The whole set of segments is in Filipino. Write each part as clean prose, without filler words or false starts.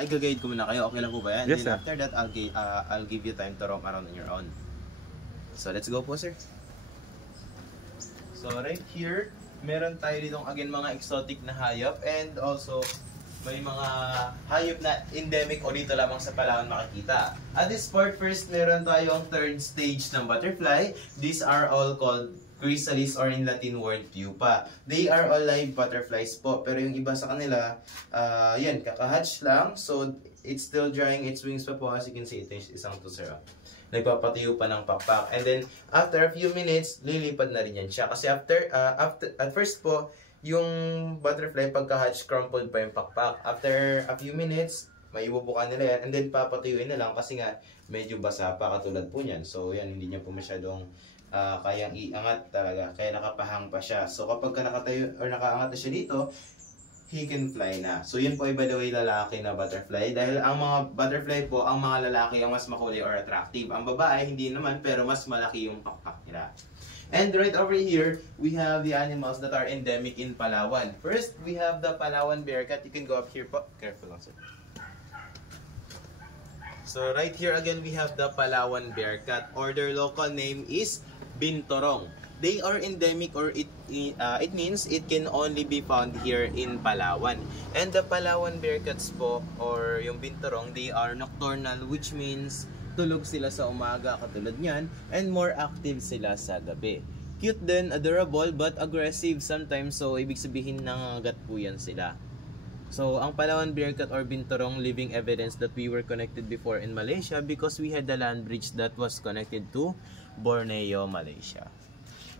I-guide ko muna kayo. Okay lang po ba yan? Yes, Then sir. after that, I'll give you time to roam around on your own. So let's go po, sir. So right here, meron tayo ditong again mga exotic na hayop and also may mga hayop na endemic o dito lamang sa Palawan makikita. At this part, first meron tayong third stage ng butterfly. These are all called chrysalis or in Latin word pupa. They are all live butterflies po. Pero yung iba sa kanila, yan, kakahatch lang. So it's still drying its wings pa po. As you can see, ito yung isang to, sir. Nagpapatiyo pa ng pakpak. And then, after a few minutes, lilipad na rin yan siya. Kasi at first po, yung butterfly pagka-hatch, crumpled pa yung pakpak. After a few minutes, may ibubukan nila yan. And then, papatuyuin na lang kasi nga, medyo basa pa katulad po niyan. So, yan, hindi niya po masyadong kayang iangat talaga. Kaya nakapahang pa siya. So, kapag nakatayo or nakaangat na siya dito, he can fly na. So, yun po ay by the way lalaki na butterfly. Dahil ang mga butterfly po, ang mga lalaki ang mas makulay or attractive. Ang babae, hindi naman, pero mas malaki yung pakpak nila. And right over here, we have the animals that are endemic in Palawan. First, we have the Palawan bearcat. You can go up here po. Careful lang, sir. So, right here again, we have the Palawan bearcat, or their local name is Bintorong. They are endemic, or it means it can only be found here in Palawan. And the Palawan bearcats po, or yung Bintorong, they are nocturnal, which means tulog sila sa umaga katulad niyan, and more active sila sa gabi. Cute din, adorable, but aggressive sometimes, so ibig sabihin nangangagat po yan sila. So, ang Palawan bearcat or Bintorong, living evidence that we were connected before in Malaysia because we had the land bridge that was connected to Borneo, Malaysia.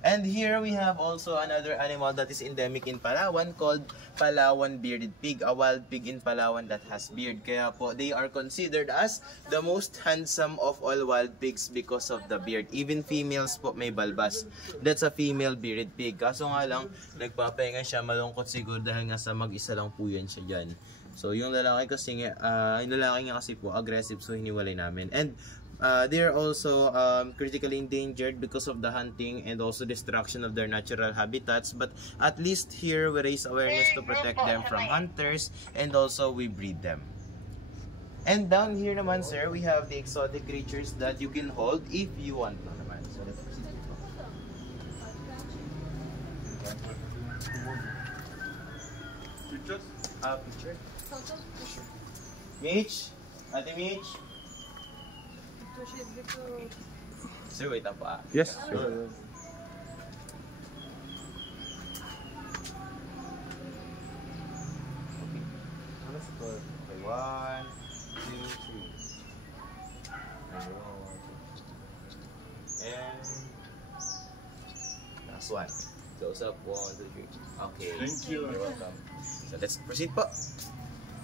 And here we have also another animal that is endemic in Palawan called Palawan bearded pig, a wild pig in Palawan that has beard. Kaya po, they are considered as the most handsome of all wild pigs because of the beard. Even females po may balbas. That's a female bearded pig. Kaso nga lang, nagpapahinga siya, malungkot siguro dahil nga sa mag-isa lang po yan siya dyan. So yung lalaki kasi, yung lalaki nga kasi po aggressive, so hiniwalay namin. And they are also critically endangered because of the hunting and also destruction of their natural habitats. But at least here we raise awareness to protect them from hunters, and also we breed them. And down here naman, sir, we have the exotic creatures that you can hold if you want na naman. So let's proceed. Pictures? Picture? Mitch? Ate Mitch? Sir, wait up pa. Yes, sure. Okay, 1, 2, 3. And last one. Close up, 1, 2, 3. Okay. Thank you. You're welcome. So let's proceed po.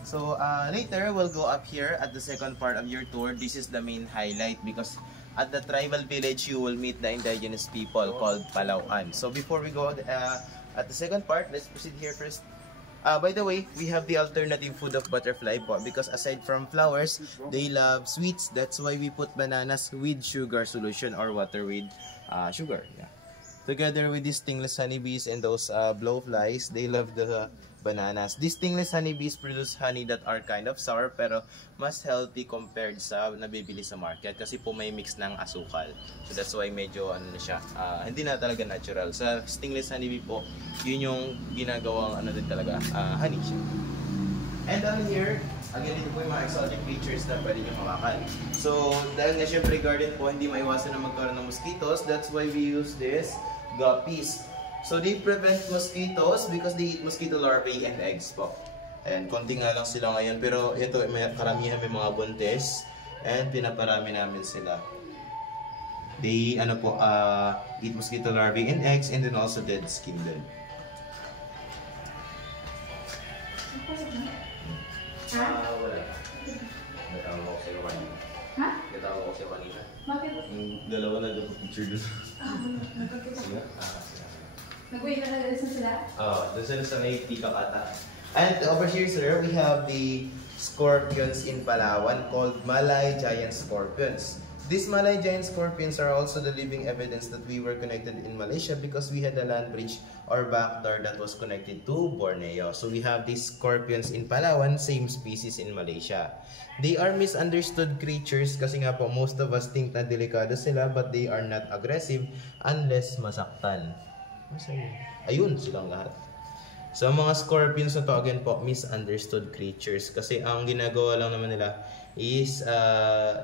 So later we'll go up here at the second part of your tour. This is the main highlight because at the tribal village you will meet the indigenous people called Palauan. So before we go at the second part, let's proceed here first. By the way, we have the alternative food of butterfly po because aside from flowers, they love sweets. That's why we put bananas with sugar solution or water with sugar. Yeah. Together with these stingless honeybees and those blowflies, they love the bananas. These stingless honeybees produce honey that are kind of sour pero mas healthy compared sa nabibili sa market kasi po may mix ng asukal. So that's why medyo ano na siya, hindi na talaga natural. Sa stingless honeybee po, yun yung ginagawang ano din talaga, honey siya. And down here, again, ito po yung mga exotic features na pwede nyo makakan. So, dahil nga syempre garden po, hindi maiwasan na magkaroon ng mosquitoes. That's why we use this guppies. So, they prevent mosquitoes because they eat mosquito larvae and eggs po. And konti nga lang sila ngayon. Pero ito, karamihan may mga buntis. And pinaparami namin sila. They, eat mosquito larvae and eggs and then also dead skin din. Wala. Natawag ako sa'yo kanina. Ha? Natawag ako sa'yo kanina. Bakit? Yung dalawa nagpo-picture dun. Sige? Nag-uwi ka na sila? Dun sila sa may peacock ata. And over here, sir, we have the scorpions in Palawan called Malay giant scorpions. These Malay giant scorpions are also the living evidence that we were connected in Malaysia because we had a land bridge or back door that was connected to Borneo. So we have these scorpions in Palawan, same species in Malaysia. They are misunderstood creatures kasi nga po most of us think na delikado sila but they are not aggressive unless masaktan. Ayun silang lahat. So mga scorpions na to again po, misunderstood creatures kasi ang ginagawa lang naman nila is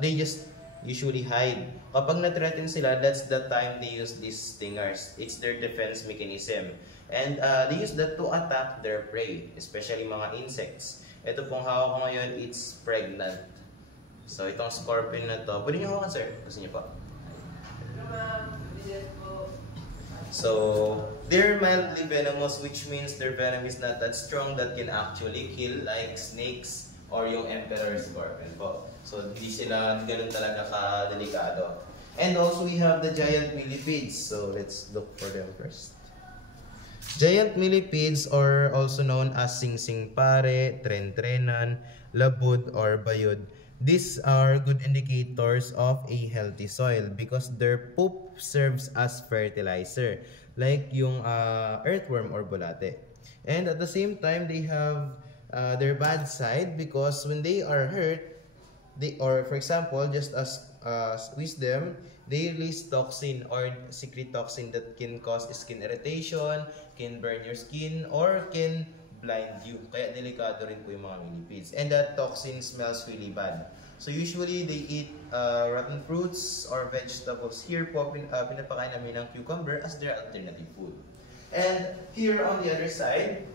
they just usually hide. Kapag na-threaten sila, that's the time they use these stingers. It's their defense mechanism. And they use that to attack their prey, especially mga insects. Ito pong hawak ko ngayon, it's pregnant. So itong scorpion na to, pwede nyo hawakan sir? Gusto nyo pa? So, they're mildly venomous, which means their venom is not that strong that can actually kill like snakes or yung emperor scorpion po. So, hindi sila ganun talaga ka-delikado. And also, we have the giant millipedes. So, let's look for them first. Giant millipedes are also known as singsing pare, tren-trenan, labud, or bayud. These are good indicators of a healthy soil because their poop serves as fertilizer, like yung earthworm or bulate. And at the same time, they have their bad side because when they are hurt, or for example, just as wisdom, they release toxin or secret toxin that can cause skin irritation, can burn your skin, or can blind you. Kaya delikado rin po yung mga millipedes. And that toxin smells really bad. So usually they eat rotten fruits or vegetables. Here po pinapakain namin ng cucumber as their alternative food. And here on the other side,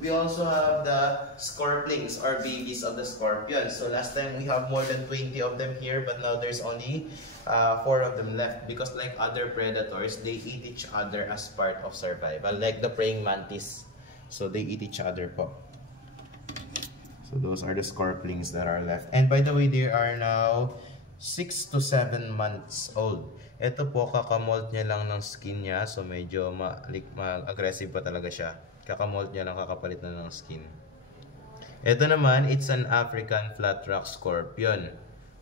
we also have the scorpions or babies of the scorpion. So last time we have more than 20 of them here, but now there's only 4 of them left because like other predators, they eat each other as part of survival, like the praying mantis. So they eat each other po. So those are the scorpions that are left. And by the way, they are now 6 to 7 months old. Ito po, kakamold niya lang ng skin niya. So medyo aggressive pa talaga siya. Kakamold niya lang, kakapalit na ng skin. Ito naman, it's an African flat rock scorpion.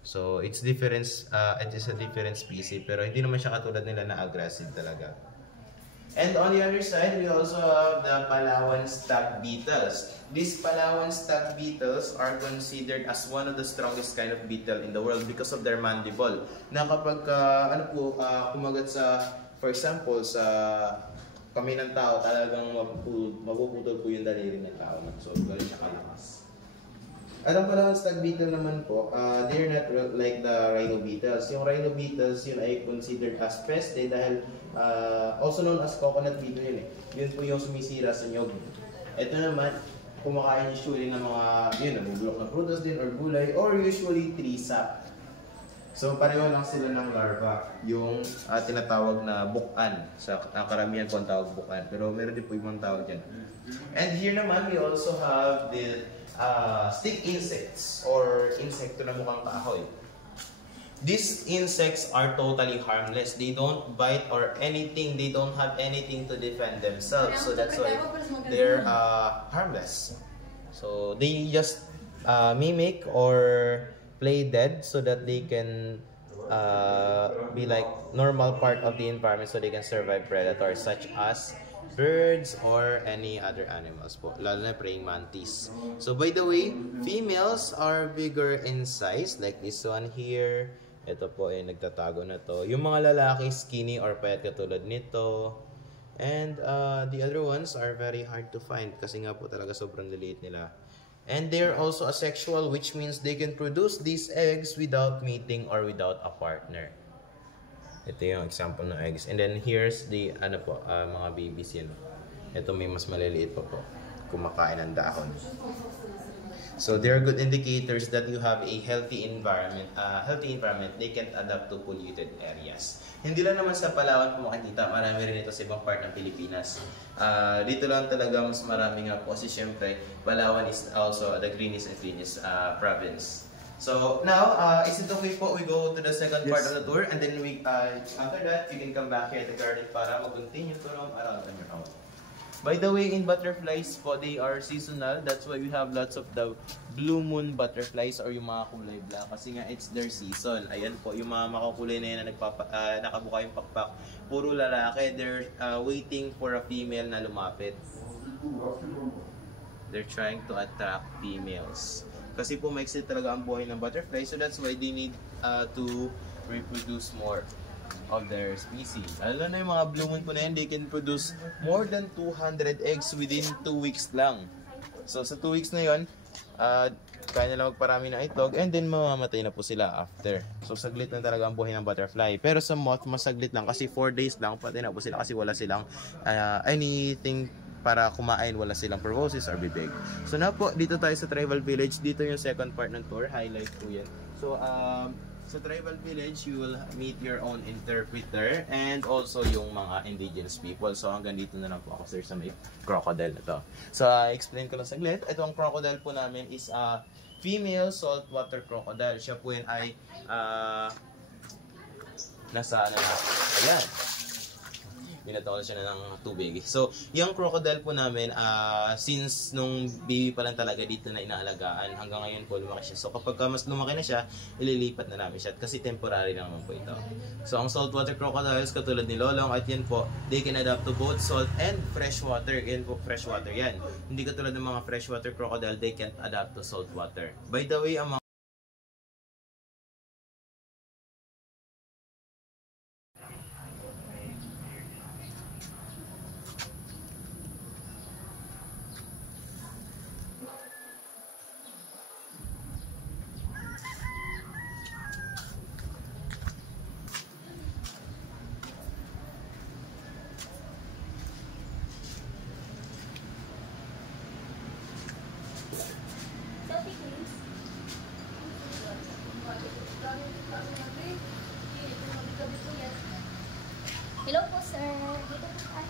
So it's different, it is a different species, pero hindi naman siya katulad nila na aggressive talaga. And on the other side, we also have the Palawan stag beetles. These Palawan stag beetles are considered as one of the strongest kind of beetle in the world because of their mandible. Na kapag kumagat sa, for example, sa kami ng tao, talagang mapuputol po yung daliri ng tao. So, gano'n siya kalakas. At ang Palawan stag beetle naman po, they're not like the rhino beetles. Yung rhino beetles, yun ay considered as pest dahil also known as coconut beetle yun eh. Yun po yung sumisira sa nyog. Ito naman, kumakain usually ng mga, yun, nabubulok na prutas din or gulay or usually tree sap. So pareho lang sila ng larva, yung tinatawag na bukan. Sa karamihan po ang tawag bukan, pero meron din po ibang tawag dyan. And here naman, we also have the stick insects or insekto na mukhang kahoy. These insects are totally harmless. They don't bite or anything. They don't have anything to defend themselves. So that's why they're harmless. So they just mimic or play dead so that they can be like normal part of the environment so they can survive predators such as birds or any other animals po, lalo na praying mantis. So by the way, females are bigger in size like this one here. Ito po ay nagtatago na to. Yung mga lalaki skinny or payat katulad nito. And the other ones are very hard to find kasi nga po talaga sobrang liliit nila. And they're also asexual, which means they can produce these eggs without mating or without a partner. Ito yung example ng eggs. And then here's the mga babies yan. Ito may mas maliliit pa po. Kumakain ng dahon. So they're good indicators that you have a healthy environment. They can adapt to polluted areas. Hindi lang naman sa Palawan po makikita, marami rin ito sa ibang part ng Pilipinas. Dito lang talaga mas marami nga po kasi syempre Palawan is also the greenest and cleanest province. So now, is it okay po we go to the second part of the tour and then we after that you can come back here at the garden para mag-continue to roam around on your own. By the way, in butterflies po, they are seasonal. That's why we have lots of the blue moon butterflies or yung mga kulay black. Kasi nga, it's their season. Ayan po, yung mga makukulay na yan na nakabuka yung pakpak. Puro lalaki. They're waiting for a female na lumapit. They're trying to attract females. Kasi po, maiksi talaga ang buhay ng butterfly. So that's why they need to reproduce more of their species. Alam na yung mga blue moon po na yan, they can produce more than 200 eggs within 2 weeks lang. So sa 2 weeks na yun, kaya nila magparami ng itlog and then mamamatay na po sila after. So saglit lang talaga ang buhay ng butterfly. Pero sa moth, masaglit lang kasi 4 days lang patay na po sila kasi wala silang anything para kumain, wala silang proboscis or bibig. So na po, dito tayo sa tribal village. Dito yung second part ng tour, highlight po yan. So sa tribal village, you will meet your own interpreter and also yung mga indigenous people. So hanggang dito na lang po ako, sir, sa may crocodile na to. So explain ko lang saglit. Itong crocodile po namin is female saltwater crocodile. Siya po yun ay nasa ano na. Ayan. Binatawal siya na ng tubig. So, yung crocodile po namin, since nung baby pa lang talaga dito na inaalagaan, hanggang ngayon po lumaki siya. So, kapag mas lumaki na siya, ililipat na namin siya. Kasi temporary lang naman po ito. So, ang saltwater crocodiles, katulad ni Lolong, at yan po, they can adapt to both salt and freshwater. Yan po, freshwater yan. Hindi katulad ng mga freshwater crocodile, they can't adapt to saltwater. By the way, ang mga Hello po, sir. Dito po tayo.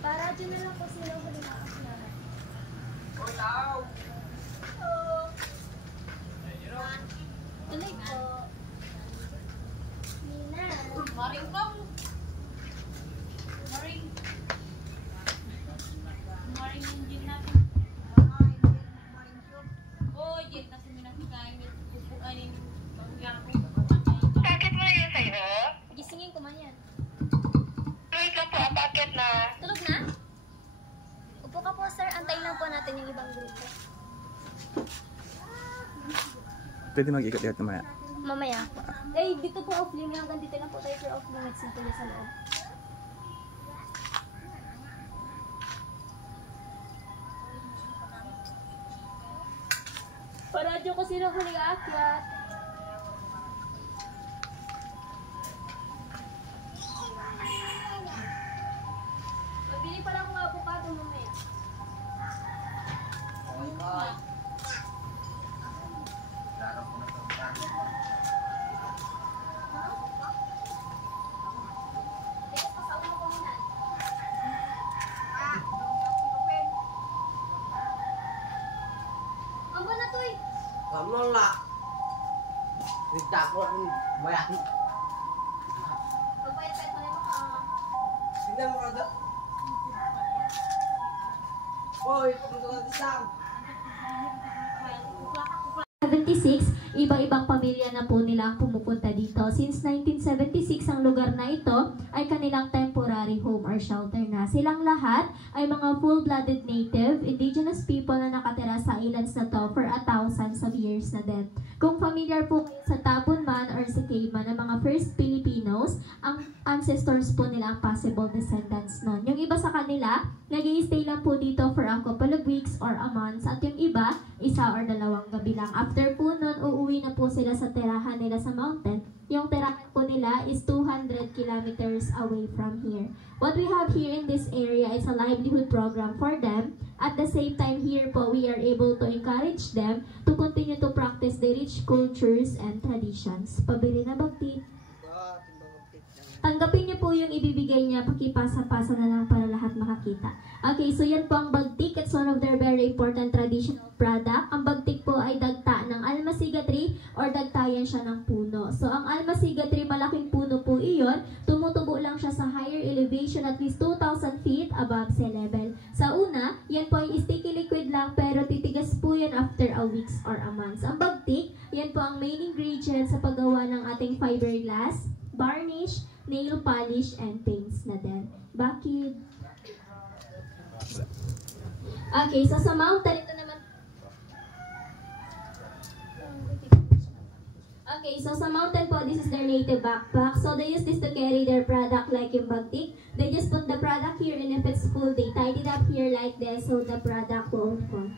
Para dyan na lang po sila huli na kasi naman. Hello! Tuloy po. Nina. Maring kong. Maring. Maring yung gin natin. Oh, gin. Kasi minasikain yung pupuan yung pangyakong. Bakit mo yun sa'yo? Gisingin ko man yan. Wait lang po, bakit na? Tulog na? Upo ka po, sir. Antayin lang po natin yung ibang grupo. Pwede mag-ikot-ikot naman. Mamaya po. Eh, dito po off-limit. Hanggang dito lang po tayo for off-limit. Simple sa loob. Paradyo ko sila huli aakyat. Mabili pala akong avocado mamaya. Amba na to eh. Kamu lah ditakut banyak. Pagpayat-payat mo na yung makaangat. Sini mau ada. Oi, pagkakas isang. 76, iba-ibang pamilya na po nila ang pumupunta dito. Since 1976, ang lugar na ito ay kanilang temporary home or shelter na. Silang lahat ay mga full-blooded native, indigenous people na nakatira sa islands na to for thousands of years na din. Kung familiar po kayo sa Tabon man or sa Cayman, ang mga first Filipinos, ang ancestors po nila ang possible descendants nun. Yung iba sa kanila, nag-i-stay lang po dito for a couple of weeks or a month, at yung iba, 1 or 2 gabi lang. After po nun, uuwi na po sila sa tirahan nila sa mountain. Yung tirahan po nila is 200 kilometers away from here. What we have here in this area is a livelihood program for them. At the same time here po, we are able to encourage them to continue to practice their rich cultures and traditions. Pabili na bagti. Tanggapin niyo po yung ibibigay niya, pakipasa-pasa na lang para lahat makakita. Okay, so yan po ang bagtik. It's one of their very important traditional product. Ang bagtik po kalagayan siya ng puno. So, ang Almasiga tree, malaking puno po iyon. Tumutubo lang siya sa higher elevation at least 2,000 feet above sea level. Sa una, yan po ay sticky liquid lang pero titigas po yan after a weeks or a month. Ang bagtik, yan po ang main ingredient sa paggawa ng ating fiberglass, varnish, nail polish, and paints na din. Bakit? Okay, so sa mountain, ito naman. Okay, so sa mountain po, this is their native backpack. So they use this to carry their product like yung bagtik. They just put the product here and if it's full, they tied it up here like this so the product won't fall.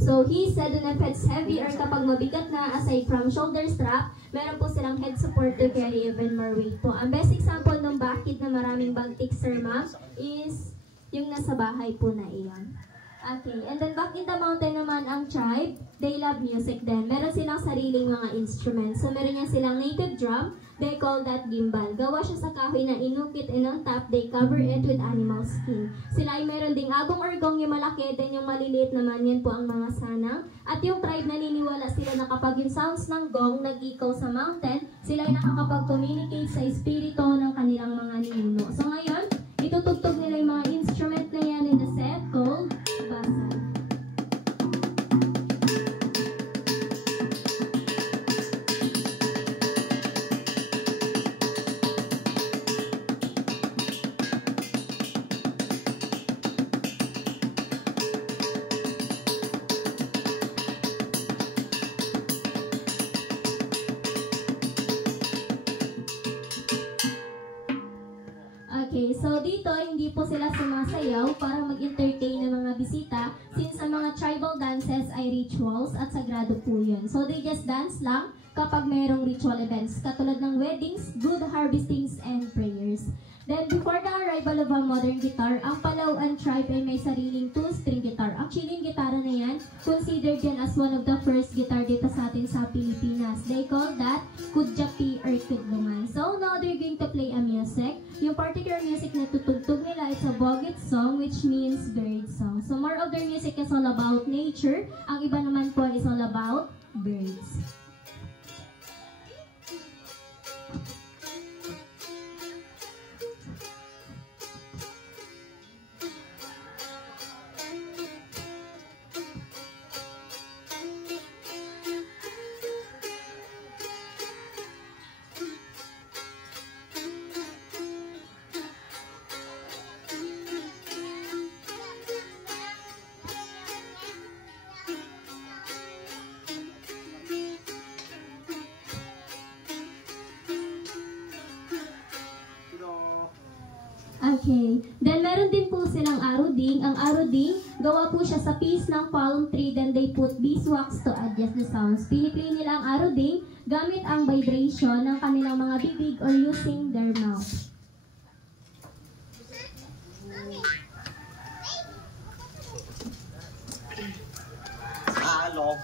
So he said that if it's heavy or kapag mabigat na, aside from shoulder strap, meron po silang head support to carry even more weight po. Ang best example ng bakit na maraming bagtik, sir ma'am, is yung nasa bahay po na iyon. Okay, and then back in the mountain naman ang tribe, they love music din. Meron silang sariling mga instruments. So meron niya silang native drum, they call that gimbal. Gawa siya sa kahoy na inukit and on top, they cover it with animal skin. Sila ay meron ding agong or gong yung malaki, then yung maliliit naman, yan po ang mga sanang. At yung tribe naniniwala sila na kapag yung sounds ng gong nag-echo sa mountain, sila ay nakakapag-communicate sa espiritu ng kanilang mga ninuno. So ngayon, itutugtog nila yung mga instrument na yan in the set called Basal. Okay, so dito hindi po sila sumasayaw para mag-entertain ng mga bisita since ang mga tribal dances ay rituals at sagrado po yun. So they just dance lang kapag mayroong ritual events katulad ng weddings, good harvestings, and prayers. Then before the arrival of a modern guitar, ang Palauan tribe ay may sariling two-string guitar. Actually, yung gitara na yan, considered yan as one of the first guitar dito sa atin sa Pilipinas. They call that Kudjapi or Kudlungan. So now they're going to play a music. Yung particular music na tutugtog nila, it's a Boget song which means bird song. So more of their music is all about nature. Ang iba naman po is all about birds. Okay. Then, meron din po silang aruding. Ang aruding, gawa po siya sa piece ng palm tree. Then, they put beeswax to adjust the sounds. Piniplay nila ang aruding gamit ang vibration ng kanilang mga bibig or using their mouth. Hello.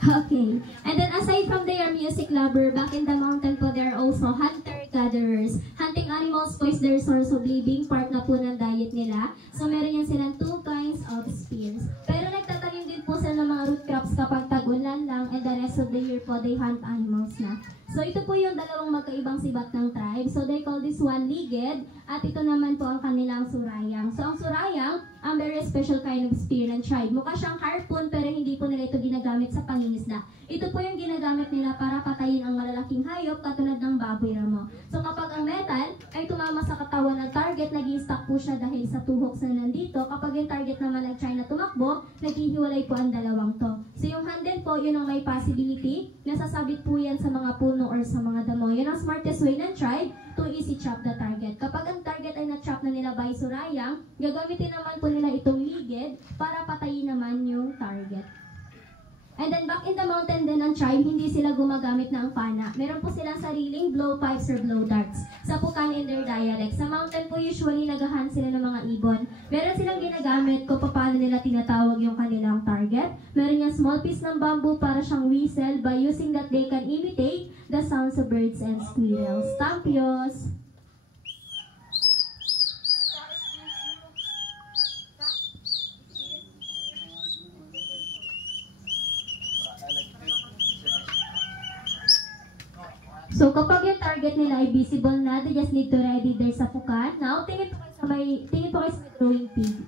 Okay. And then aside from their music lover, back in the mountain po, they are also hunter-gatherers. Hunting animals po is their source of living, part na po ng diet nila. So meron yan silang two kinds of spears. Pero nagtatanim din po sila ng mga root crops kapag tag-ulan lang, and the rest of the year po, they hunt animals na. So ito po yung dalawang magkaibang sibat ng tribe. So they call this one-legged, at ito naman po ang kanilang surayang. So ang surayang, ang very special kind of spear ng tribe. Mukha siyang harpoon pero hindi po nila ito ginagamit sa pangingisda. Ito po yung ginagamit nila para patayin ang malalaking hayop katulad ng baboy ramo. So kapag ang metal ay tumama sa katawan ng target, nag-i-stuck po siya dahil sa tuhok na nandito. Kapag yung target naman ay try na tumakbo, naghihiwalay po ang dalawang to. So yung handle po, yun ang may possibility. Nasasabit po yan sa mga puno or sa mga damo. Yun ang smartest way ng tribe to easy trap the target. Kapag ang target ay na-trap na nila by surayang, gagamitin naman po nila itong ligid para patayin naman yung target. And then back in the mountain din ng tribe, hindi sila gumagamit ng pana. Meron po silang sariling blowpipes or blow darts. Sa Pukan in their dialect. Sa mountain po usually nagahan sila ng mga ibon. Meron silang ginagamit kung paano nila tinatawag yung kanilang target. Meron yung small piece ng bamboo para siyang whistle. By using that they can imitate the sounds of birds and squirrels. Tampios! So kapag yung target nila ay visible na, they just need to ready their sapukan. Now, tingin po kayo sa may drawing pig.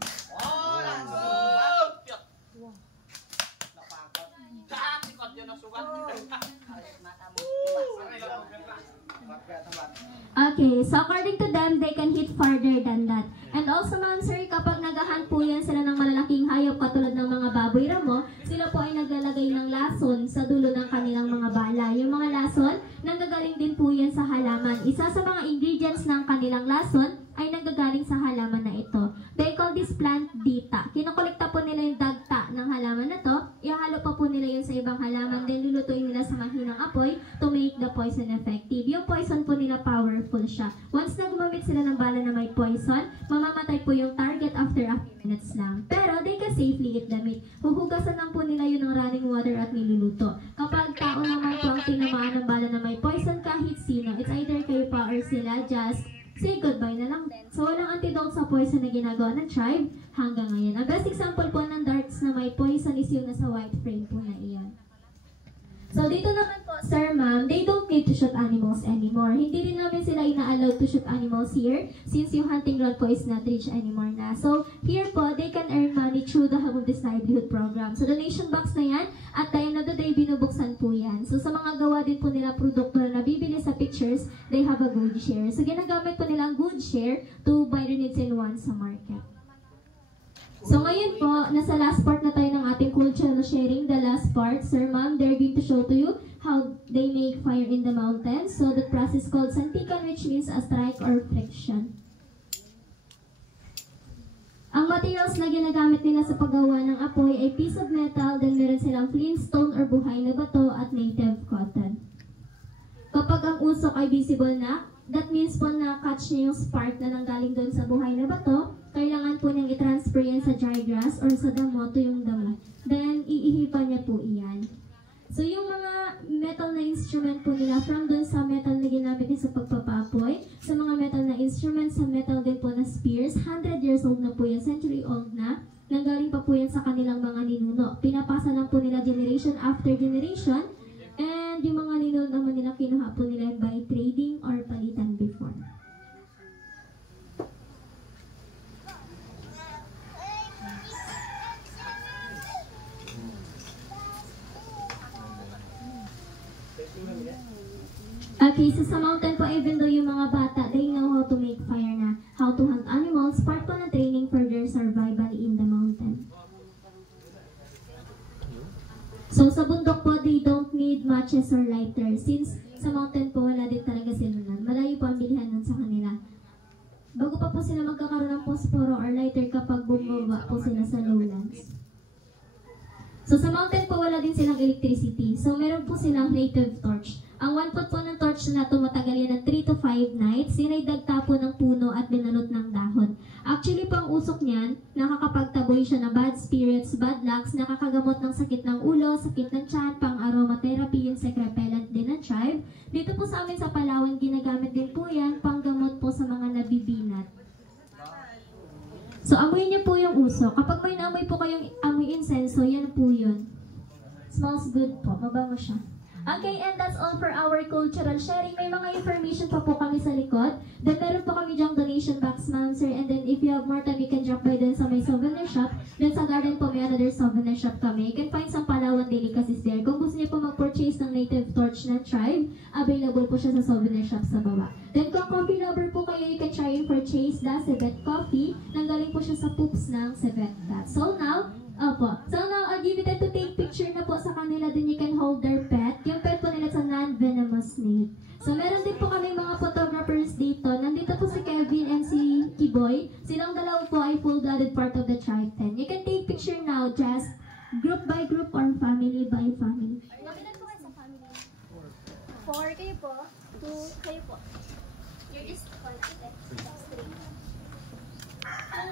Okay, so according to them, they can hit farther than that. And also, ma'am sir, kapag nagahan po yan sila ng malalaking hayop katulad ng mga baboy ramo, sila po ay naglalagay ng lason sa dulo ng kanilang mga bala. Yung mga lason, nanggagaling din po yan sa halaman. Isa sa mga ingredients ng kanilang lason ay nanggagaling sa halaman na ito. They call this plant dita. Kinokolekta po nila yung dagta ng halaman na to, ihalo pa po nila yun sa ibang halaman, then lulutuin nila sa mahinang apoy to make the poison effective. Yung poison po nila powerful siya. Once na gumamit sila ng bala na may poison, mamamatay po yung target after a few minutes lang. Pero they can safely eat the meat. Huhugasan lang po nila yun ng running water at niluluto. Kapag tao naman po ang tinamaan ng bala na may poison kahit sino, it's either kayo pa or sila, just say goodbye na lang din. So, walang antidote sa poison na ginagawa ng tribe hanggang ngayon. Ang best example po ng darts na may poison is yung nasa white frame po na iyan. So, dito naman po, sir, ma'am, they don't need to shoot animals anymore. Hindi rin namin sila ina-allowed to shoot animals here since yung hunting ground po is not rich anymore na. So, here po, they can earn money through the Help of this Livelihood program. So, donation box na yan, at the end of the day, binubuksan po yan. So, sa mga gawa din po nila produkto na nabibili sa pictures, they have a good share. So, ginagamit po nila ang good share to buy their needs and wants sa market. So ngayon po, nasa last part na tayo ng ating cultural sharing. The last part, sir, ma'am, they're going to show to you how they make fire in the mountains. So the process called santikan, which means a strike or friction. Ang materials na ginagamit nila sa paggawa ng apoy ay piece of metal, then meron silang flint, stone, or buhay na bato at native cotton. Kapag ang usok ay visible na, that means po na catch niya yung spark na nanggaling doon sa buhay na bato, kailangan po niyang i-transfer yan sa dry grass or sa damo to yung damo. Then, iihipan niya po iyan. So, yung mga metal na instrument po nila, from doon sa metal na ginamit niya sa pagpapapoy, sa mga metal na instrument, sa metal din po na spears, 100 years old na po yan, century old na, nanggaling pa po yan sa kanilang mga ninuno. Pinapasa lang po nila generation after generation, and yung mga ninuno naman nila, kinuha po nila by trading or palitan before. Okay, so sa mountain po, even though yung mga bata, they know how to make fire na, how to hunt animals, part po ng training for their survival in the mountain. So sa bundok po, they don't need matches or lighters. Since sa mountain po, wala din talaga sila nun. Malayo po ang bilihan nun sa kanila. Bago pa po sila magkakaroon ng posporo or lighter kapag bumaba po sila sa lowlands. So sa mountain po, wala din silang electricity. So meron po silang native torch. Ang 1 foot po ng torch na tumatagal yan ng 3 to 5 nights, sinaydagta po ng puno at binalot ng dahon. Actually po ang usok niyan, nakakapagtaboy siya ng bad spirits, bad lucks, nakakagamot ng sakit ng ulo, sakit ng tiyan, pang aromatherapy, insect repellent din ng tribe. Dito po sa amin sa Palawan, ginagamit din po yan, panggamot po sa mga nabibinat. So amoy niyo po yung usok. Kapag may naamoy po kayong amoy insenso, yan po yun. Smells good po, mabango siya. Okay, and that's all for our cultural sharing. May mga information pa po kami sa likod. Then meron po kami dyang donation box, ma'am, sir. And then if you have more time, you can drop by din sa may souvenir shop. Then sa garden po, may another souvenir shop kami. You can find some Palawan delicacies there. Kung gusto niyo po mag-purchase ng native torch ng tribe, available po siya sa souvenir shop sa baba. Then kung coffee lover po kayo, you can try and purchase the Cebet coffee. Nanggaling po siya sa poops ng Cebet Cat. So now, I'll give you time to take picture na po sa kanila. Then you can hold their pet. Yung pet po nila sa non-venomous snake. So meron din po kami mga photographers dito. Nandito po si Kevin and si Kiboy. Silang dalawa po ay full-blooded part of the tribe 10. You can take picture now, just group by group. group or family by family? Gabilan po kayo sa family. 4 kayo po. 2 kayo po. Your is 1, 2, 3.